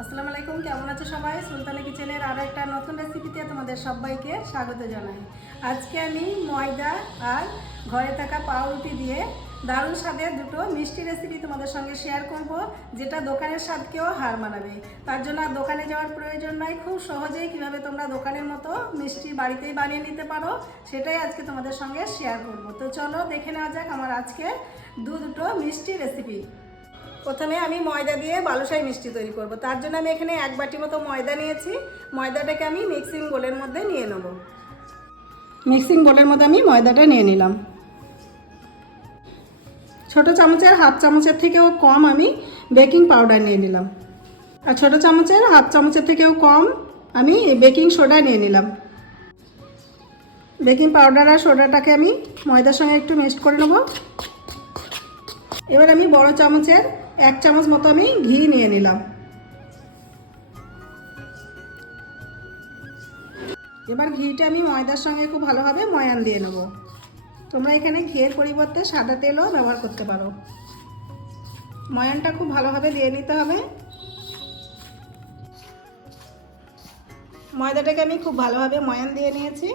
আসসালামু আলাইকুম, কেমন আছো সবাই? সুলতানা কিচেনের আরও একটা নতুন রেসিপিতে তোমাদের সবাইকে স্বাগত জানাই। আজকে আমি ময়দা আর ঘরে থাকা পাউরুটি দিয়ে দারুণ স্বাদের দুটো মিষ্টি রেসিপি তোমাদের সঙ্গে শেয়ার করব, যেটা দোকানের স্বাদকেও হার মানাবে। তার জন্য আর দোকানে যাওয়ার প্রয়োজন নয় খুব সহজেই কীভাবে তোমরা দোকানের মতো মিষ্টি বাড়িতেই বানিয়ে নিতে পারো, সেটাই আজকে তোমাদের সঙ্গে শেয়ার করব। তো চলো দেখে নেওয়া যাক আমার আজকে দু দুটো মিষ্টি রেসিপি প্রথমে আমি ময়দা দিয়ে বালুশাই মিষ্টি তৈরি করব। তার জন্য আমি এখানে এক বাটি মতো ময়দা নিয়েছি। ময়দাটাকে আমি মিক্সিং বোলের মধ্যে নিয়ে নেব। মিক্সিং বোলের মধ্যে আমি ময়দাটা নিয়ে নিলাম। ছোট চামচের হাফ চামচের থেকেও কম আমি বেকিং পাউডার নিয়ে নিলাম। আর ছোট চামচের হাফ চামচের থেকেও কম আমি বেকিং সোডা নিয়ে নিলাম। বেকিং পাউডার আর সোডাটাকে আমি ময়দার সঙ্গে একটু মিক্সড করে নেব। এবার আমি বড় চামচের এক চামচ মতো আমি ঘি নিয়ে নিলাম। এবার ঘিটা আমি ময়দার সঙ্গে খুব ভালোভাবে ময়ান দিয়ে নেব। তোমরা এখানে ঘিয়ের পরিবর্তে সাদা তেলও ব্যবহার করতে পারো। ময়ানটা খুব ভালোভাবে দিয়ে নিতে হবে। ময়দাটাকে আমি খুব ভালোভাবে ময়ান দিয়ে নিয়েছি।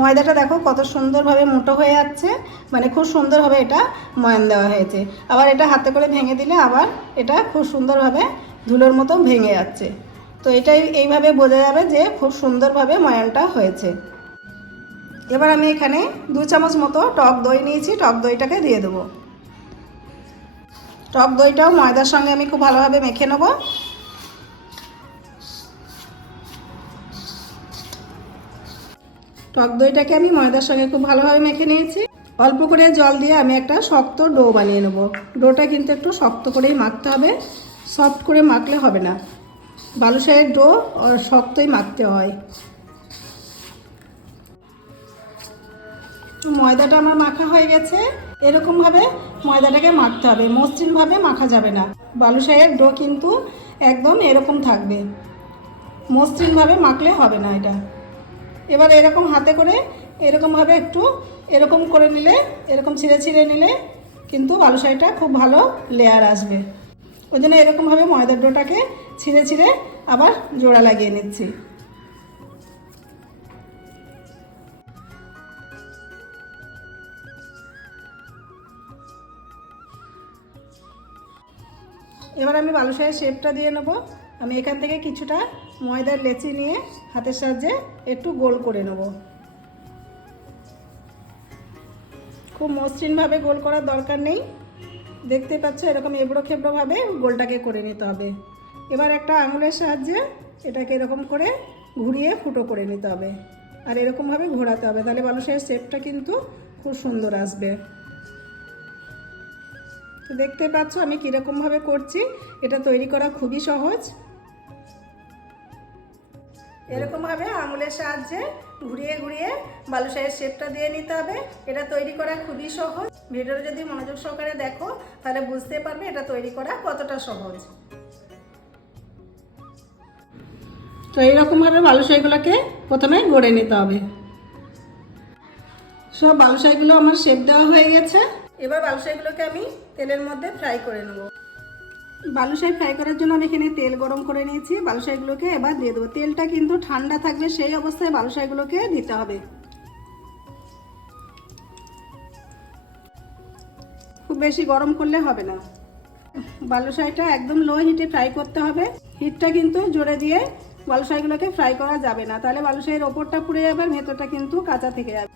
ময়দাটা দেখো কত সুন্দরভাবে মোটো হয়ে যাচ্ছে মানে খুব সুন্দরভাবে এটা ময়ান দেওয়া হয়েছে। আবার এটা হাতে করে ভেঙে দিলে আবার এটা খুব সুন্দরভাবে ধুলোর মতো ভেঙে যাচ্ছে। তো এটাই এইভাবে বোঝা যাবে যে খুব সুন্দরভাবে ময়ানটা হয়েছে। এবার আমি এখানে দু চামচ মতো টক দই নিয়েছি, টক দইটাকে দিয়ে দেবো। টক দইটাও ময়দার সঙ্গে আমি খুব ভালোভাবে মেখে নেব। টক দইটাকে আমি ময়দার সঙ্গে খুব ভালোভাবে মেখে নিয়েছি। অল্প করে জল দিয়ে আমি একটা শক্ত ডো বানিয়ে নেব। ডোটা কিন্তু একটু শক্ত করেই মাখতে হবে। সফট করে মাখলে হবে না। বালুশাহের ডো শক্তই মাখতে হয়। ময়দাটা আমার মাখা হয়ে গেছে। এরকমভাবে ময়দাটাকে মাখতে হবে। মসৃণভাবে মাখা যাবে না। বালুশাহের ডো কিন্তু একদম এরকম থাকবে। মসৃণভাবে মাখলে হবে না এটা। এবার এরকম হাতে করে এরকমভাবে একটু এরকম করে নিলে, এরকম ছিঁড়ে ছিঁড়ে নিলে কিন্তু বালুশাহিটা খুব ভালো লেয়ার আসবে। ওই জন্য এরকমভাবে ময়দার ডোটাকে ছিঁড়ে ছিঁড়ে আবার জোড়া লাগিয়ে নিচ্ছি। এবার আমি বালুশাহের শেপটা দিয়ে নেব। আমি এখান থেকে কিছুটা ময়দার লেচি নিয়ে হাতের সাহায্যে একটু গোল করে নেব। খুব মসৃণভাবে গোল করার দরকার নেই। দেখতে পাচ্ছ এরকম এবড়ো খেবড়োভাবে গোলটাকে করে নিতে হবে। এবার একটা আঙুলের সাহায্যে এটাকে এরকম করে ঘুরিয়ে ফুটো করে নিতে হবে। আর এরকমভাবে ঘোরাতে হবে, তাহলে বালুশাহের শেপটা কিন্তু খুব সুন্দর আসবে। তো দেখতে পাচ্ছ আমি কীরকমভাবে করছি। এটা তৈরি করা খুবই সহজ। এরকমভাবে আঙুলের সাহায্যে ঘুরিয়ে ঘুরিয়ে বালুশাহের শেপটা দিয়ে নিতে হবে। এটা তৈরি করা খুবই সহজ। ভিডিওটা যদি মনোযোগ সহকারে দেখো, তাহলে বুঝতে পারবে এটা তৈরি করা কতটা সহজ। তো এইরকমভাবে বালুশাহিগুলোকে প্রথমে গড়ে নিতে হবে। সব বালুশাহিগুলো আমার শেপ দেওয়া হয়ে গেছে। এবার বালুশাহিগুলোকে আমি তেলের মধ্যে ফ্রাই করে নেব। বালুশাহি ফ্রাই করার জন্য আমি এখানে তেল গরম করে নিয়েছি। বালুশাহিগুলোকে এবার দিয়ে দেবো। তেলটা কিন্তু ঠান্ডা থাকবে সেই অবস্থায় বালুশাইগুলোকে দিতে হবে। খুব বেশি গরম করলে হবে না। বালুশাহিটা একদম লো হিটে ফ্রাই করতে হবে। হিটটা কিন্তু জোরে দিয়ে বালুশাহিগুলোকে ফ্রাই করা যাবে না। তাহলে বালুশাহির ওপরটা পুড়ে যাবে ভেতরটা কিন্তু কাঁচা থেকে যাবে।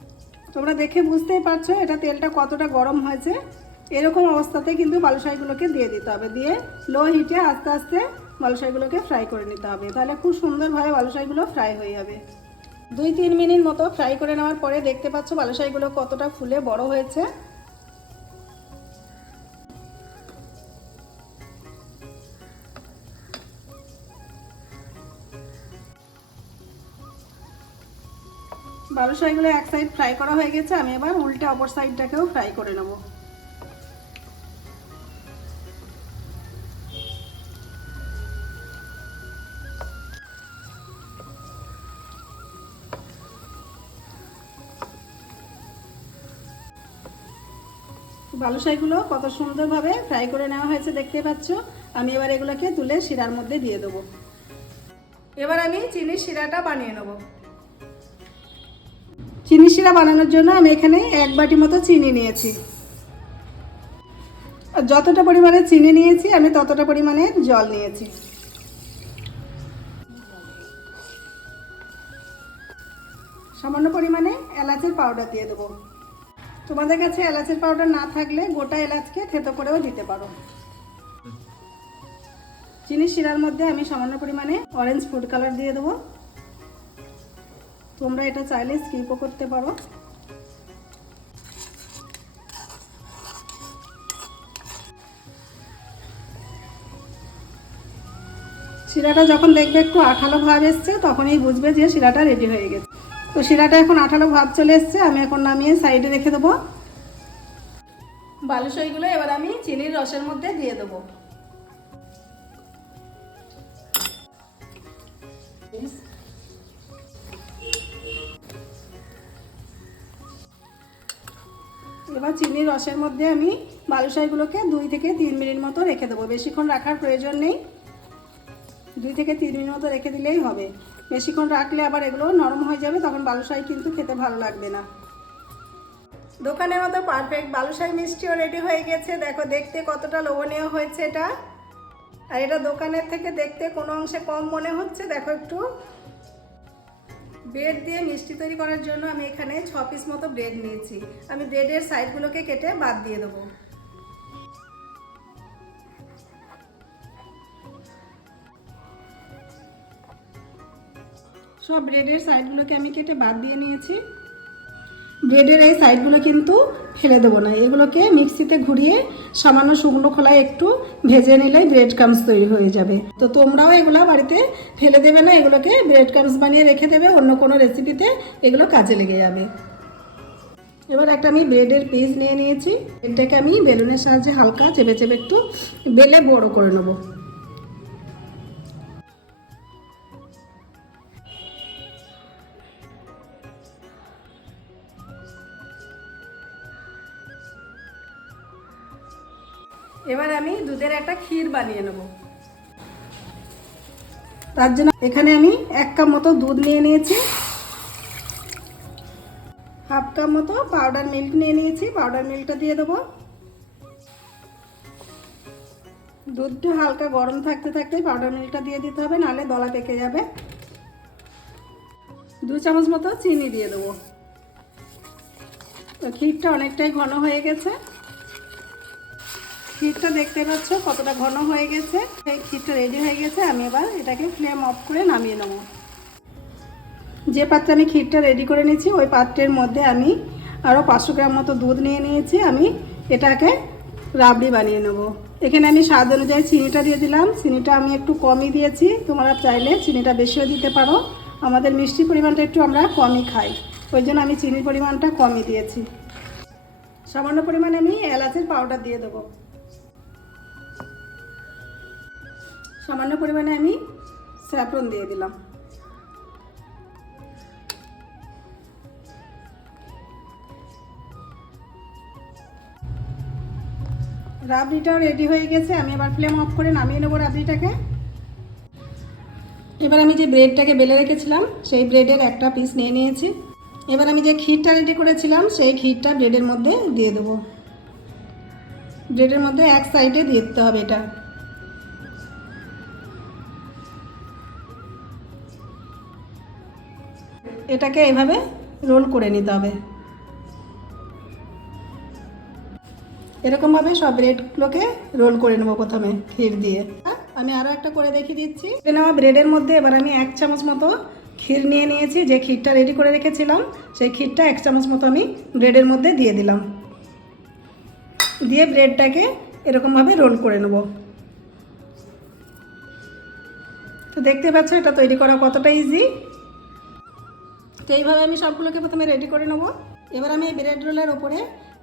তোমরা দেখে বুঝতেই পারছ এটা তেলটা কতটা গরম হয়েছে। এরকম অবস্থাতে কিন্তু বালুশাইগুলোকে দিয়ে দিতে হবে। দিয়ে লো হিটে আস্তে আস্তে বালুশাইগুলোকে ফ্রাই করে নিতে হবে। তাহলে খুব সুন্দরভাবে বালুশাইগুলো ফ্রাই হয়ে যাবে। দুই তিন মিনিট মতো ফ্রাই করে নেওয়ার পরে দেখতে পাচ্ছ বালুশাইগুলো কতটা ফুলে বড় হয়েছে। বালুশাহিগুলো এক সাইড ফ্রাই করা হয়ে গেছে, আমি এবার উল্টে অপর সাইডটাকেও ফ্রাই করে নেব। বালুশাইগুলো কত সুন্দরভাবে ফ্রাই করে নেওয়া হয়েছে দেখতে পাচ্ছ। আমি এবার এগুলোকে তুলে শিরার মধ্যে দিয়ে দেবো। এবার আমি চিনির শিরাটা বানিয়ে নেব। চিনি শিরা বানানোর জন্য আমি এখানে এক বাটি মতো চিনি নিয়েছি। আর যতটা পরিমাণে চিনি নিয়েছি আমি ততটা পরিমাণে জল নিয়েছি। সামান্য পরিমাণে এলাচের পাউডার দিয়ে দেবো। তোমাদের কাছে এলাচের পাউডার না থাকলে গোটা এলাচকে থেতো করেও দিতে পারো। চিনি শিরার মধ্যে আমি সামান্য পরিমাণে অরেঞ্জ ফুড কালার দিয়ে দেবো। তোমরা এটা চাইলে স্কিপও করতে পারো। শিরাটা যখন দেখবে একটু আঠালো ভাব এসছে, তখনই বুঝবে যে শিরাটা রেডি হয়ে গেছে। তো শিরাটা এখন আঠালো ভাব চলে এসছে, আমি এখন নামিয়ে সাইডে রেখে দেবো। বালুশাইগুলো এবার আমি চিনির রসের মধ্যে দিয়ে দেবো। এবার চিনির রসের মধ্যে আমি বালুশাইগুলোকে দুই থেকে তিন মিনিট মতো রেখে দেবো। বেশিক্ষণ রাখার প্রয়োজন নেই। দুই থেকে তিন মিনিট মতো রেখে দিলেই হবে। বেশিক্ষণ রাখলে আবার এগুলো নরম হয়ে যাবে, তখন বালুশাই কিন্তু খেতে ভালো লাগবে না। দোকানের মতো পারফেক্ট বালুশাই মিষ্টিও রেডি হয়ে গেছে। দেখো, দেখতে কতটা লোভনীয় হয়েছে এটা। আর এটা দোকানের থেকে দেখতে কোনো অংশে কম মনে হচ্ছে। দেখো একটু ব্রেড দিয়ে মিষ্টি তৈরি করার জন্য আমি এখানে ছ পিস মতো ব্রেড নিয়েছি। আমি ব্রেডের সাইডগুলোকে কেটে বাদ দিয়ে দেবো। সব ব্রেডের সাইডগুলোকে আমি কেটে বাদ দিয়ে নিয়েছি। ব্রেডের এই সাইডগুলো কিন্তু ফেলে দেবো না। এগুলোকে মিক্সিতে ঘুরিয়ে সামান্য শুকনো খোলায় একটু ভেজে নিলেই ব্রেড ক্রামস তৈরি হয়ে যাবে। তো তোমরাও এগুলো বাড়িতে ফেলে দেবে না, এগুলোকে ব্রেড ক্রামস বানিয়ে রেখে দেবে, অন্য কোনো রেসিপিতে এগুলো কাজে লেগে যাবে। এবার একটা আমি ব্রেডের পিস নিয়ে নিয়েছি। এটাকে আমি বেলুনের সাহায্যে হালকা চেপে চেপে একটু বেলে বড় করে নেব। এবার আমি দুধের একটা ক্ষীর বানিয়ে নেব। তার জন্য এখানে আমি এক কাপ মতো দুধ নিয়ে নিয়েছি। হাফ কাপ মতো পাউডার মিল্ক নিয়ে নিয়েছি পাউডার মিল্কটা দিয়ে দেবো। দুধটা হালকা গরম থাকতে থাকতে পাউডার মিল্কটা দিয়ে দিতে হবে, নাহলে দলা পেকে যাবে। দু চামচ মতো চিনি দিয়ে দেবো। তো ক্ষীরটা অনেকটাই ঘন হয়ে গেছে। ক্ষীরটা দেখতে পাচ্ছ, কতটা ঘন হয়ে গেছে। এই ক্ষীরটা রেডি হয়ে গেছে, আমি এবার এটাকে ফ্লেম অফ করে নামিয়ে নেব। যে পাত্রে আমি ক্ষীরটা রেডি করে নিয়েছি, ওই পাত্রের মধ্যে আমি আরও পাঁচশো গ্রাম মতো দুধ নিয়ে নিয়েছি, আমি এটাকে রাবড়ি বানিয়ে নেব। এখানে আমি স্বাদ অনুযায়ী চিনিটা দিয়ে দিলাম। চিনিটা আমি একটু কমই দিয়েছি, তোমরা চাইলে চিনিটা বেশিও দিতে পারো। আমাদের মিষ্টির পরিমাণটা একটু আমরা কমই খাই, ওই জন্য আমি চিনির পরিমাণটা কমই দিয়েছি। সামান্য পরিমাণে আমি এলাচের পাউডার দিয়ে দেবো। সামান্য পরিমাণে আমি স্যাফরন দিয়ে দিলাম। রাবড়িটাও রেডি হয়ে গেছে। আমি এবার ফ্লেম অফ করে নামিয়ে নেব রাবড়িটাকে। এবার আমি যে ব্রেডটাকে বেলে রেখেছিলাম, সেই ব্রেডের একটা পিস নিয়ে নিয়েছি। এবার আমি যে ক্ষীরটা রেডি করেছিলাম, সেই ক্ষীরটা ব্রেডের মধ্যে দিয়ে দেবো। ব্রেডের মধ্যে এক সাইডে দিয়ে দিতে হবে এটা। এটাকে এভাবে রোল করে নিতে হবে। এরকমভাবে সব ব্রেডগুলোকে রোল করে নেব প্রথমে ক্ষীর দিয়ে। হ্যাঁ, আমি আরও একটা করে দেখিয়ে দিচ্ছি। নেওয়া ব্রেডের মধ্যে এবার আমি এক চামচ মতো ক্ষীর নিয়ে নিয়েছি যে ক্ষীরটা রেডি করে রেখেছিলাম সেই ক্ষীরটা এক চামচ মতো আমি ব্রেডের মধ্যে দিয়ে দিলাম। দিয়ে ব্রেডটাকে এরকমভাবে রোল করে নেব। তো দেখতে পাচ্ছ এটা তৈরি করা কতটা ইজি তো এইভাবে আমি সবগুলোকে প্রথমে রেডি করে নেব। এবার আমি এই ব্রেড রোলের ওপরে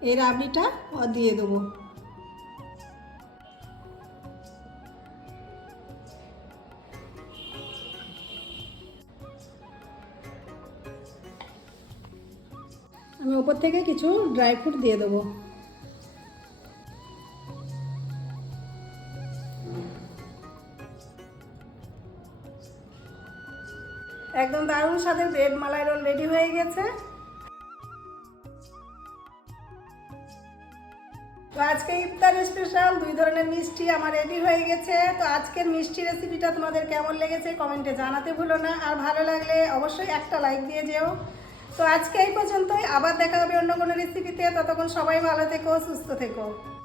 এই রাবড়িটা দিয়ে দেবো। আমি ওপর থেকে কিছু ড্রাই ফ্রুট দিয়ে দেবো। স্বাদের ব্রেড মালাই রোল রেডি হয়ে গেছে। তো আজকে ইফতার স্পেশাল দুই ধরনের মিষ্টি আমার রেডি হয়ে গেছে। তো আজকের মিষ্টি রেসিপিটা তোমাদের কেমন লেগেছে কমেন্টে জানাতে ভুলো না। আর ভালো লাগলে অবশ্যই একটা লাইক দিয়ে যেও। তো আজকে এই পর্যন্তই, আবার দেখা হবে অন্য কোনো রেসিপিতে ততক্ষণ সবাই ভালো থেকো, সুস্থ থেকো।